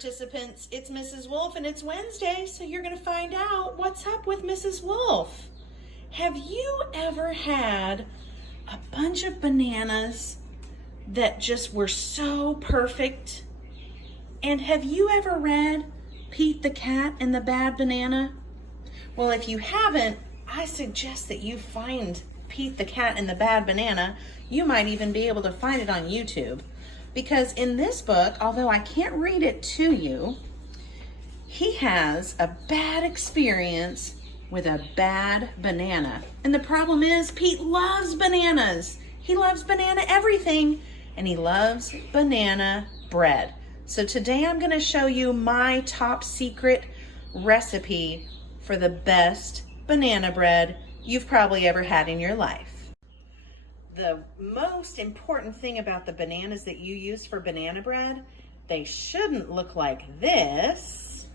participants, it's Mrs. Wolfe and it's Wednesday, so you're gonna find out what's up with Mrs. Wolfe. Have you ever had a bunch of bananas that just were so perfect? And have you ever read Pete the Cat and the Bad Banana? Well, if you haven't, I suggest that you find Pete the Cat and the Bad Banana. You might even be able to find it on YouTube. Because in this book, although I can't read it to you, he has a bad experience with a bad banana. And the problem is, Pete loves bananas. He loves banana everything, and he loves banana bread. So today I'm gonna show you my top secret recipe for the best banana bread you've probably ever had in your life. The most important thing about the bananas that you use for banana bread, they shouldn't look like this.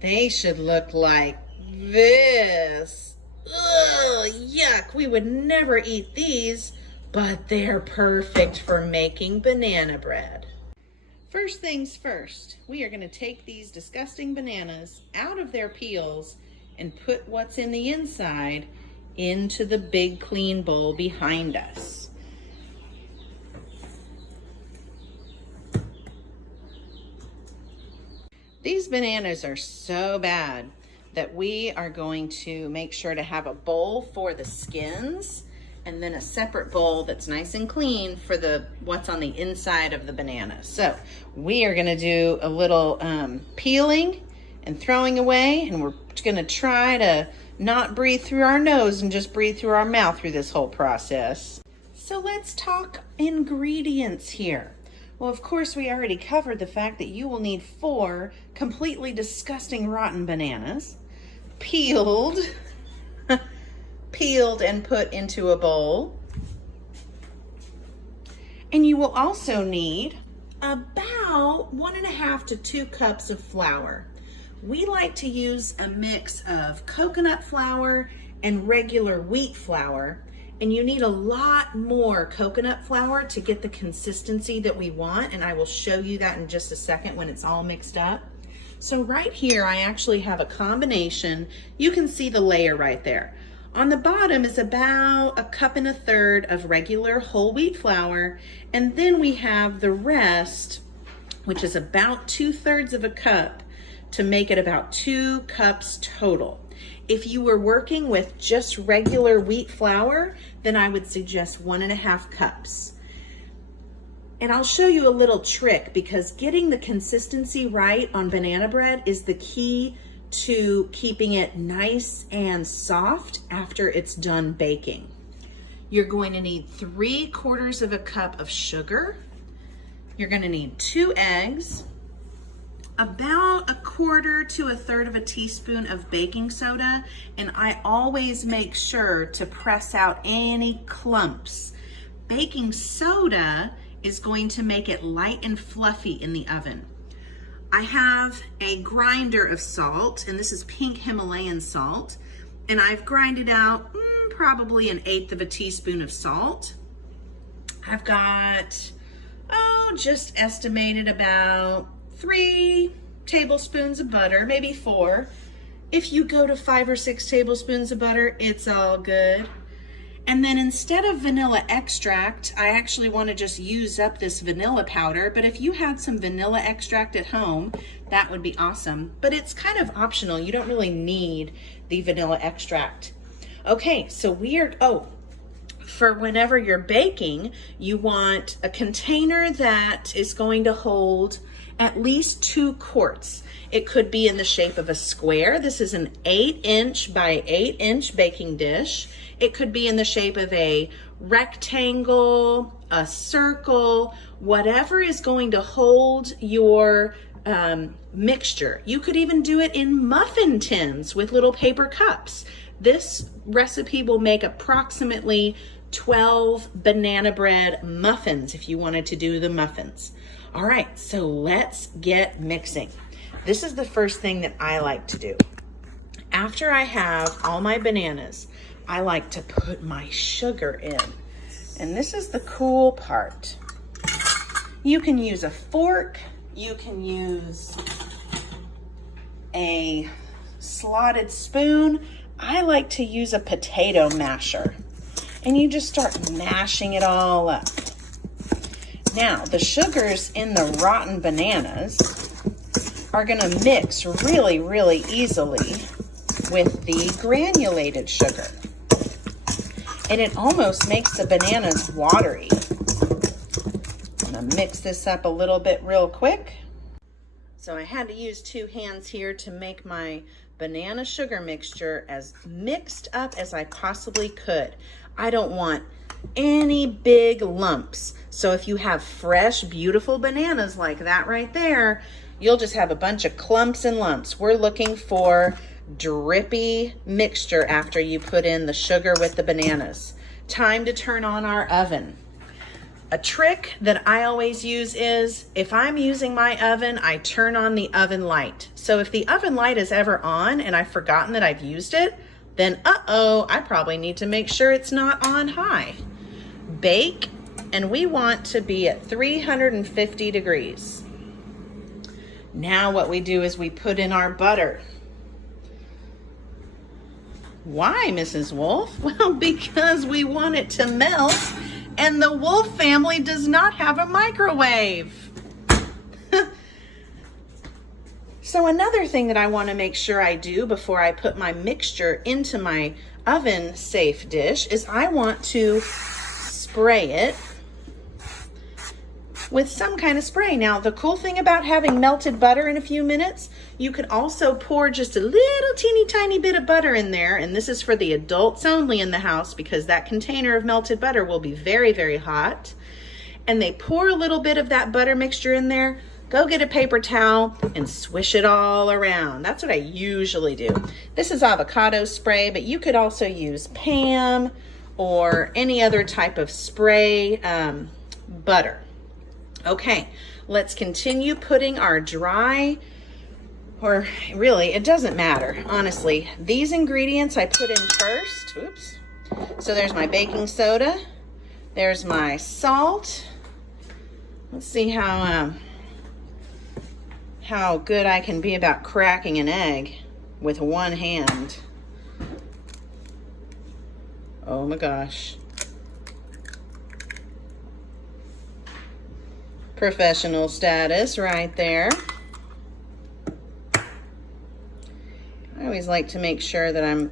They should look like this. Ugh, yuck, we would never eat these, but they're perfect for making banana bread. First things first, we are gonna take these disgusting bananas out of their peels and put what's in the inside into the big clean bowl behind us. These bananas are so bad that we are going to make sure to have a bowl for the skins and then a separate bowl that's nice and clean for the what's on the inside of the banana. So we are gonna do a little peeling and throwing away, and we're gonna try to not breathe through our nose and just breathe through our mouth through this whole process. So let's talk ingredients here. Well, of course, we already covered the fact that you will need 4 completely disgusting rotten bananas, peeled and put into a bowl. And you will also need about 1.5 to 2 cups of flour. We like to use a mix of coconut flour and regular wheat flour, and you need a lot more coconut flour to get the consistency that we want, and I will show you that in just a second when it's all mixed up. So right here, I actually have a combination. You can see the layer right there. On the bottom is about 1.25 cups of regular whole wheat flour, and then we have the rest, which is about 2/3 cup, to make it about 2 cups total. If you were working with just regular wheat flour, then I would suggest 1.5 cups. And I'll show you a little trick, because getting the consistency right on banana bread is the key to keeping it nice and soft after it's done baking. You're going to need 3/4 cup of sugar. You're going to need 2 eggs, about 1/4 to 1/3 teaspoon of baking soda, and I always make sure to press out any clumps. Baking soda is going to make it light and fluffy in the oven. I have a grinder of salt, and this is pink Himalayan salt, and I've grinded out probably 1/8 teaspoon of salt. I've got, just estimated about 3 tablespoons of butter, maybe 4. If you go to 5 or 6 tablespoons of butter, it's all good. And then instead of vanilla extract, I actually want to just use up this vanilla powder, but if you had some vanilla extract at home, that would be awesome. But it's kind of optional. You don't really need the vanilla extract. Okay, so for whenever you're baking, you want a container that is going to hold at least 2 quarts. It could be in the shape of a square. This is an 8-inch by 8-inch baking dish. It could be in the shape of a rectangle, a circle, whatever is going to hold your mixture. You could even do it in muffin tins with little paper cups. This recipe will make approximately 12 banana bread muffins if you wanted to do the muffins. All right, so let's get mixing. This is the first thing that I like to do. After I have all my bananas, I like to put my sugar in. And this is the cool part. You can use a fork, you can use a slotted spoon. I like to use a potato masher. And you just start mashing it all up. Now, the sugars in the rotten bananas are gonna mix really, really easily with the granulated sugar. And it almost makes the bananas watery. I'm gonna mix this up a little bit real quick. So I had to use 2 hands here to make my banana sugar mixture as mixed up as I possibly could. I don't want any big lumps. So if you have fresh, beautiful bananas like that right there, you'll just have a bunch of clumps and lumps. We're looking for drippy mixture after you put in the sugar with the bananas. Time to turn on our oven. A trick that I always use is, if I'm using my oven, I turn on the oven light. So if the oven light is ever on and I've forgotten that I've used it, then I probably need to make sure it's not on high. Bake, and we want to be at 350 degrees. Now what we do is we put in our butter. Why, Mrs. Wolfe? Well, because we want it to melt, and the Wolfe family does not have a microwave. So another thing that I want to make sure I do before I put my mixture into my oven safe dish is I want to spray it with some kind of spray. Now, the cool thing about having melted butter in a few minutes, you could also pour just a little teeny tiny bit of butter in there, and this is for the adults only in the house because that container of melted butter will be very, very hot. And they pour a little bit of that butter mixture in there. Go get a paper towel and swish it all around. That's what I usually do. This is avocado spray, but you could also use Pam or any other type of spray butter. Okay, let's continue putting our dry, or really, it doesn't matter, honestly. These ingredients I put in first. Oops. So there's my baking soda. There's my salt. Let's see how good I can be about cracking an egg with one hand. Oh my gosh. Professional status right there. I always like to make sure that I'm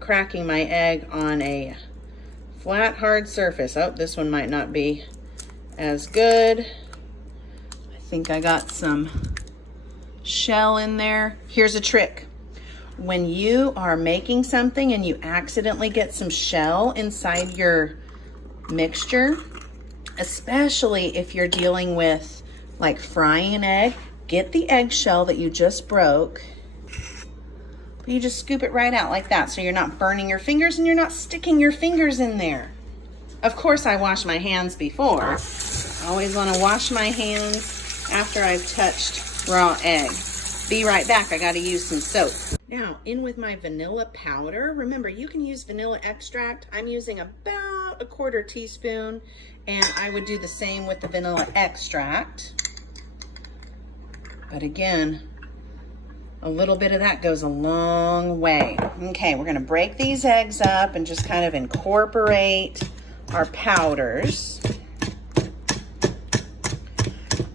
cracking my egg on a flat, hard surface. Oh, this one might not be as good. I think I got some shell in there. Here's a trick. When you are making something and you accidentally get some shell inside your mixture, especially if you're dealing with like frying an egg, get the eggshell that you just broke. You just scoop it right out like that so you're not burning your fingers and you're not sticking your fingers in there. Of course, I wash my hands before. I always want to wash my hands after I've touched raw egg. Be right back, I gotta use some soap. Now, in with my vanilla powder. Remember, you can use vanilla extract. I'm using about 1/4 teaspoon, and I would do the same with the vanilla extract. But again, a little bit of that goes a long way. Okay, we're gonna break these eggs up and just kind of incorporate our powders.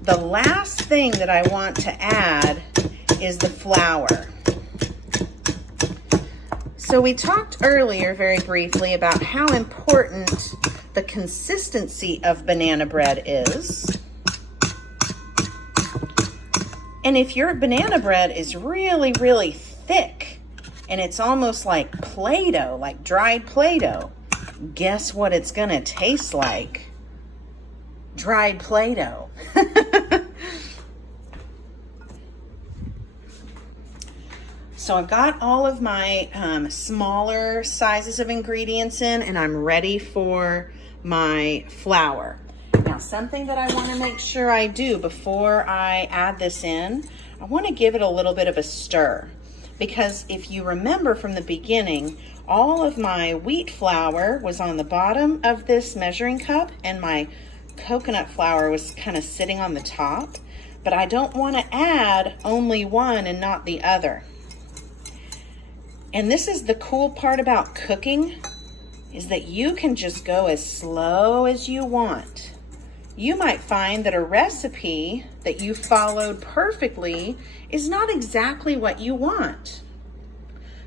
The last thing that I want to add is the flour. So we talked earlier very briefly about how important the consistency of banana bread is. And if your banana bread is really, really thick and it's almost like Play-Doh, like dried Play-Doh, guess what it's gonna taste like? Dried Play-Doh. So I've got all of my smaller sizes of ingredients in, and I'm ready for my flour. Now, something that I want to make sure I do before I add this in, I want to give it a little bit of a stir. Because if you remember from the beginning, all of my wheat flour was on the bottom of this measuring cup, and my coconut flour was kind of sitting on the top, but I don't want to add only one and not the other. And this is the cool part about cooking, is that you can just go as slow as you want. You might find that a recipe that you followed perfectly is not exactly what you want,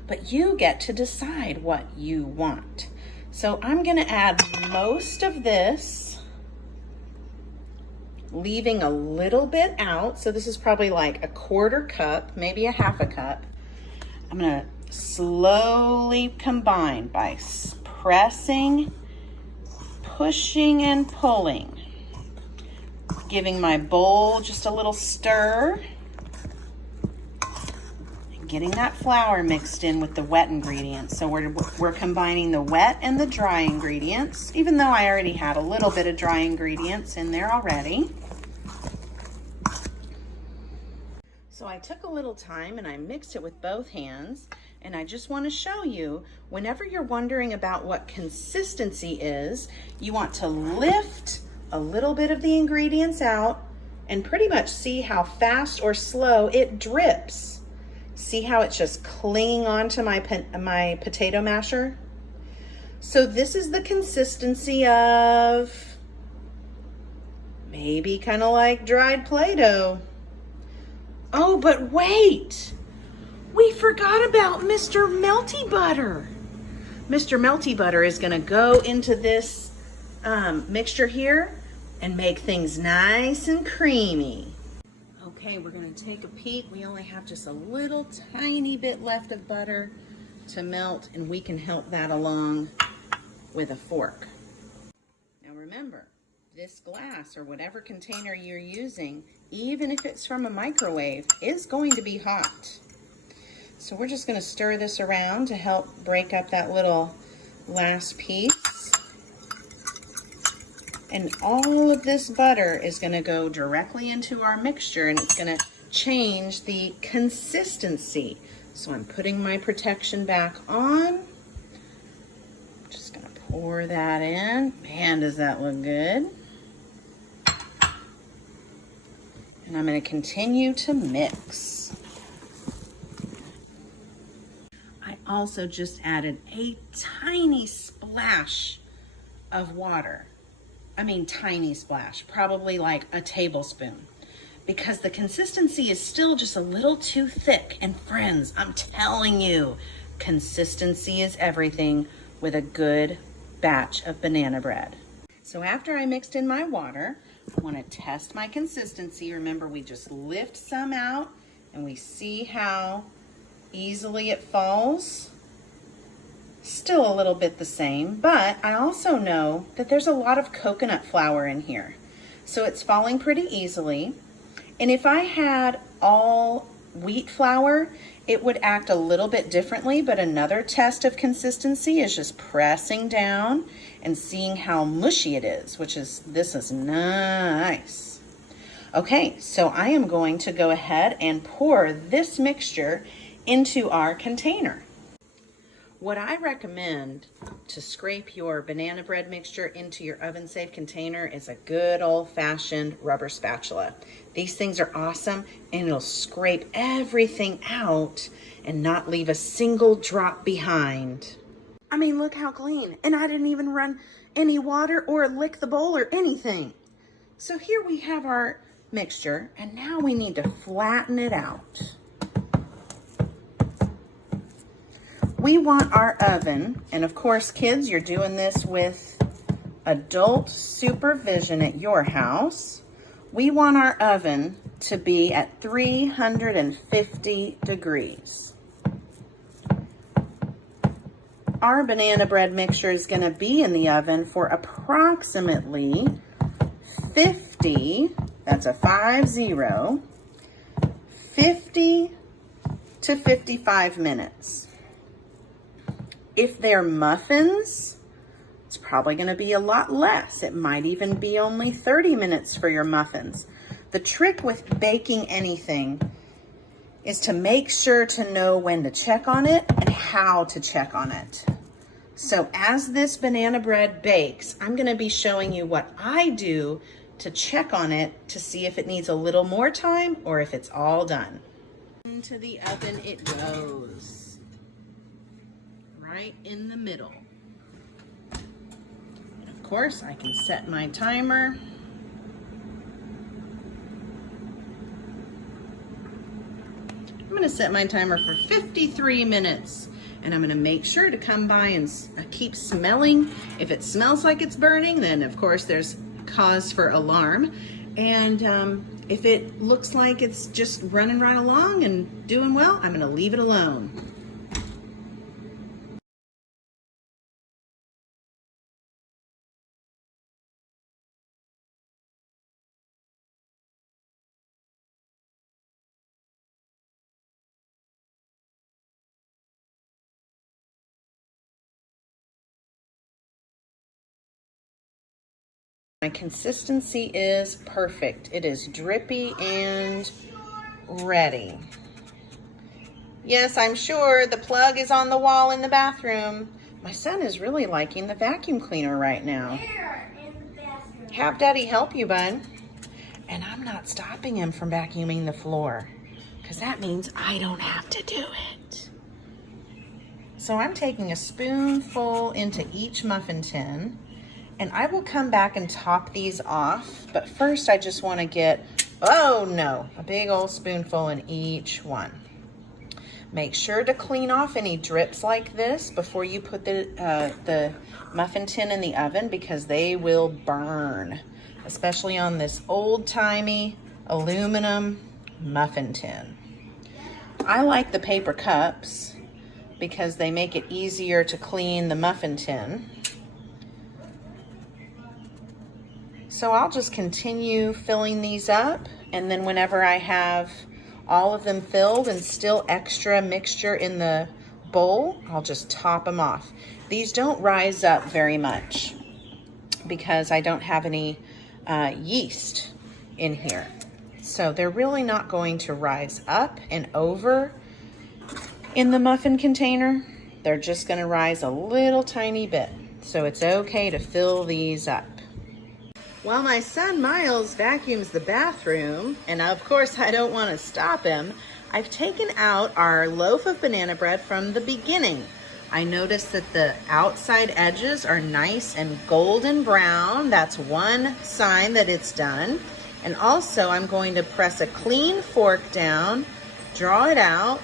but you get to decide what you want. So I'm gonna add most of this, leaving a little bit out. So this is probably like a 1/4 cup, maybe a 1/2 cup. I'm gonna slowly combine by pressing, pushing, and pulling. Giving my bowl just a little stir. And getting that flour mixed in with the wet ingredients. So we're combining the wet and the dry ingredients, even though I already had a little bit of dry ingredients in there already. So I took a little time and I mixed it with both hands. And I just want to show you, whenever you're wondering about what consistency is, you want to lift a little bit of the ingredients out and pretty much see how fast or slow it drips. See how it's just clinging onto my potato masher? So this is the consistency of maybe kind of like dried Play-Doh. Oh, but wait! We forgot about Mr. Melty Butter. Mr. Melty Butter is gonna go into this mixture here and make things nice and creamy. Okay, we're gonna take a peek. We only have just a little tiny bit left of butter to melt, and we can help that along with a fork. Now remember, this glass or whatever container you're using, even if it's from a microwave, is going to be hot. So we're just going to stir this around to help break up that little last piece. And all of this butter is going to go directly into our mixture, and it's going to change the consistency. So I'm putting my protection back on. Just going to pour that in. Man, does that look good. And I'm going to continue to mix. Also just added a tiny splash of water. I mean, tiny splash, probably like a tablespoon, because the consistency is still just a little too thick. And friends, I'm telling you, consistency is everything with a good batch of banana bread. So after I mixed in my water, I want to test my consistency. Remember, we just lift some out and we see how easily it falls. Still a little bit the same, but I also know that there's a lot of coconut flour in here, so it's falling pretty easily. And if I had all wheat flour, it would act a little bit differently. But another test of consistency is just pressing down and seeing how mushy it is, this is nice. Okay, so I am going to go ahead and pour this mixture into our container. What I recommend to scrape your banana bread mixture into your oven-safe container is a good old-fashioned rubber spatula. These things are awesome, and it'll scrape everything out and not leave a single drop behind. I mean, look how clean. And I didn't even run any water or lick the bowl or anything. So here we have our mixture, and now we need to flatten it out. We want our oven, and of course, kids, you're doing this with adult supervision at your house. We want our oven to be at 350 degrees. Our banana bread mixture is going to be in the oven for approximately 50, that's a 50 to 55 minutes. If they're muffins, it's probably going to be a lot less. It might even be only 30 minutes for your muffins. The trick with baking anything is to make sure to know when to check on it and how to check on it. So as this banana bread bakes, I'm gonna be showing you what I do to check on it to see if it needs a little more time or if it's all done. Into the oven it goes, right in the middle. And of course, I can set my timer. I'm gonna set my timer for 53 minutes. And I'm gonna make sure to come by and keep smelling. If it smells like it's burning, then of course there's cause for alarm. And if it looks like it's just running right along and doing well, I'm gonna leave it alone. My consistency is perfect. It is drippy and ready. Yes, I'm sure the plug is on the wall in the bathroom. My son is really liking the vacuum cleaner right now. Here in the bathroom. Have Daddy help you, bud. And I'm not stopping him from vacuuming the floor because that means I don't have to do it. So I'm taking a spoonful into each muffin tin. And I will come back and top these off, but first I just want to get, oh no, a big old spoonful in each one. Make sure to clean off any drips like this before you put the muffin tin in the oven because they will burn, especially on this old-timey aluminum muffin tin. I like the paper cups because they make it easier to clean the muffin tin. So I'll just continue filling these up, and then whenever I have all of them filled and still extra mixture in the bowl, I'll just top them off. These don't rise up very much because I don't have any yeast in here. So they're really not going to rise up and over in the muffin container. They're just gonna rise a little tiny bit. So it's okay to fill these up. While my son Miles vacuums the bathroom, and of course I don't want to stop him, I've taken out our loaf of banana bread from the beginning. I noticed that the outside edges are nice and golden brown. That's one sign that it's done. And also I'm going to press a clean fork down, draw it out,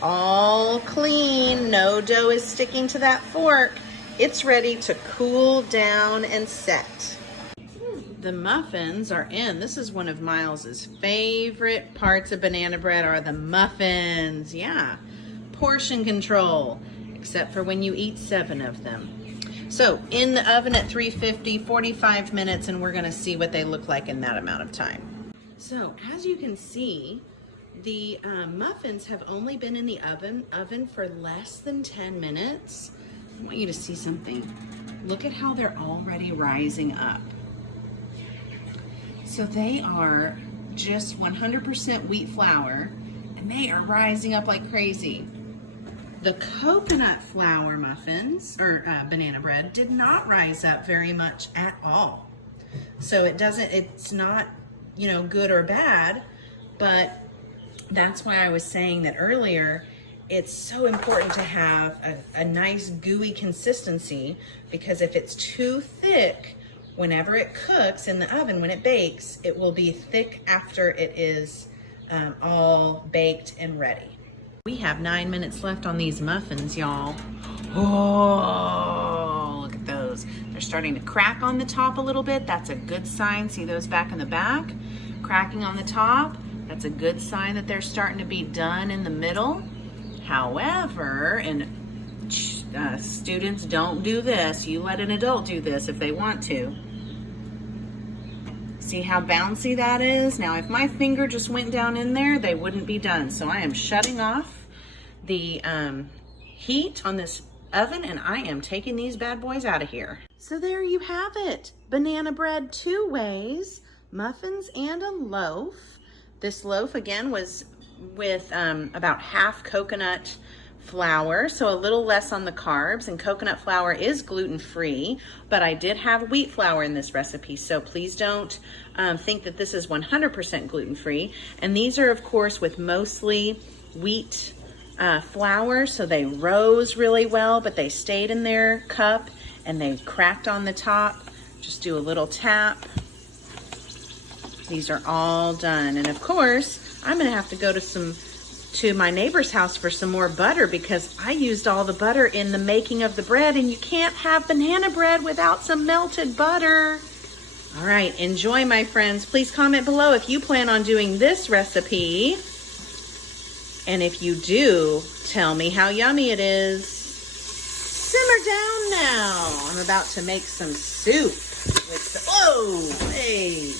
all clean, no dough is sticking to that fork. It's ready to cool down and set. The muffins are in. This is one of Miles's favorite parts of banana bread are the muffins. Yeah, portion control, except for when you eat 7 of them. So in the oven at 350, 45 minutes, and we're gonna see what they look like in that amount of time. So as you can see, the muffins have only been in the oven for less than 10 minutes. I want you to see something. Look at how they're already rising up. So they are just 100% wheat flour, and they are rising up like crazy. The coconut flour muffins, or banana bread, did not rise up very much at all. So it's not, good or bad, but that's why I was saying that earlier, it's so important to have a nice gooey consistency, because if it's too thick, whenever it cooks in the oven, when it bakes, it will be thick after it is all baked and ready. We have 9 minutes left on these muffins, y'all. Oh, look at those. They're starting to crack on the top a little bit. That's a good sign. See those back in the back? Cracking on the top. That's a good sign that they're starting to be done in the middle. However, and students, don't do this. You let an adult do this if they want to. See how bouncy that is? Now, if my finger just went down in there, they wouldn't be done. So I am shutting off the heat on this oven, and I am taking these bad boys out of here. So there you have it. Banana bread 2 ways, muffins and a loaf. This loaf, again, was with about half coconut flour, so a little less on the carbs, and coconut flour is gluten-free, but I did have wheat flour in this recipe, so please don't think that this is 100% gluten-free. And these are, of course, with mostly wheat flour, so they rose really well, but they stayed in their cup and they cracked on the top. Just do a little tap. These are all done, and of course, I'm gonna have to go to my neighbor's house for some more butter because I used all the butter in the making of the bread, and you can't have banana bread without some melted butter. All right, enjoy, my friends. Please comment below if you plan on doing this recipe. And if you do, tell me how yummy it is. Simmer down now. I'm about to make some soup with whoa, hey.